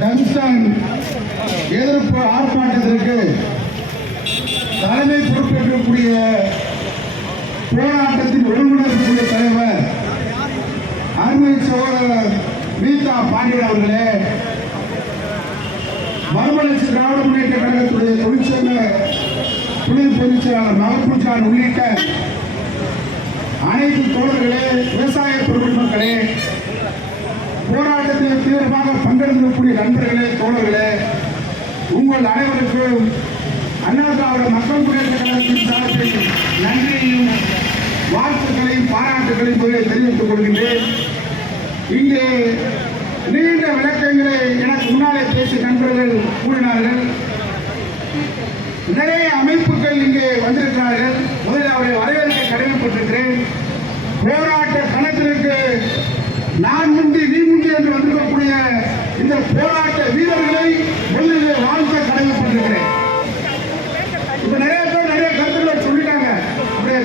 Tungsten எதிர்ப்பு ஆர்ப்பாட்டத்திற்கு தலைமை பொறுப்பேற்கக்கூடிய போராட்டத்தின் ஒருங்கிணைப்பு தலைவர் அருமை சகோதரர் ரீதா பாண்டியன் அவர்களே, மறுமலர்ச்சி திராவிட முன்னேற்ற கழகத்துடைய தொழிற்சங்க துணை பொதுச் செயலாளர் மகபூஜான் உள்ளிட்ட அனைத்து தோழர்களே, விவசாய பெருமக்களே, போராட்டத்தில் தீவிரமாக பங்கெடுக்கக்கூடிய நண்பர்களே, தோழர்களே, உங்கள் அனைவருக்கும் அண்ணா திராவிட மக்கள் முன்னேற்ற கழகத்தின் சார்பில் நன்றியையும் வாழ்த்துக்களையும் பாராட்டுகளையும் தெரிவித்துக் கொள்கின்றேன். இங்கே நீண்ட விளக்கங்களை எனக்கு முன்னாலே பேசிய நண்பர்கள் கூறினார்கள். நிறைய அமைப்புகள் இங்கே வந்திருக்கிறார்கள். முதலில் அவரை வரவேற்க கடமைப்பட்டிருக்கிறேன். போராட்ட களத்திற்கு நான் முந்தி நீ முந்தி என்று வந்திருக்கக்கூடிய இந்த போராட்ட வீரர்களை முதலில் வாழ்த்த கடமைப்பட்டிருக்கிறேன். இப்ப நிறைய பேர் நிறைய கருத்துக்களை சொல்லிட்டாங்க.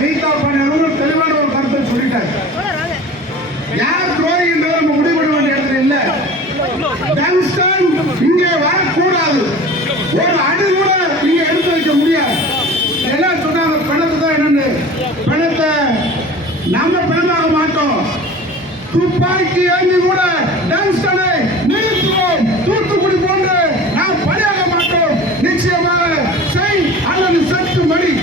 ரீதா பாண்டியன் தெளிவான ஒரு கருத்தை சொல்லிட்டாங்க. யார் துரோகி என்றதை நம்ம முடிவு பண்ண வேண்டிய இடத்துல இல்ல. டங்ஸ்டன் இங்கே வரக்கூடாது. ஒரு அடி கூட இங்க எடுத்து வைக்க முடியாது. எல்லாம் சொன்னாங்க பணத்தை தான் என்னன்னு. பணத்தை நாம பணமாக மாட்டோம். துப்பாக்கி ஏந்தி கூட டங்ஸ்டனை நிறுத்துவோம். தூத்துக்குடி போன்று நாம் பணியாக மாட்டோம். நிச்சயமாக செய் அல்லது சற்று மணி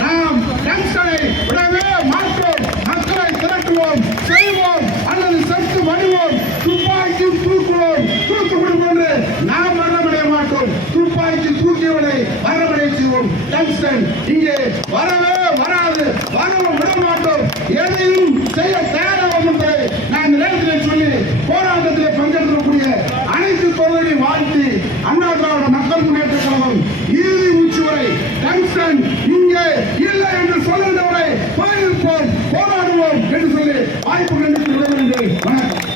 நாம் டங்ஸ்டனை விடவே மாட்டோம். மக்களை திரட்டுவோம், செய்வோம் அல்லது சற்று மணிவோம். துப்பாக்கி தூக்குவோம். தூத்துக்குடி போன்று நாம் மரணமடைய மாட்டோம். துப்பாக்கி தூக்கியவனை மரணமடைய செய்வோம். டங்ஸ்டன் இங்கே வரவே வராது, வரவும் விட மாட்டோம். எதையும் செய்ய தயாராகும் என்பதை நான் நேரத்தில் சொல்லி போராட்டத்தில் பங்கெடுக்கக்கூடிய அனைத்து தோழர்களையும் வாழ்த்தி அண்ணா திராவிட மக்கள் முன்னேற்ற கழகம் இறுதி மூச்சு வரை டங்ஸ்டன் இங்கே இல்லை என்று சொல்லுகிறவரை போராடுவோம் என்று சொல்லி வாய்ப்பு கண்டித்து விடுகிறேன். வணக்கம்.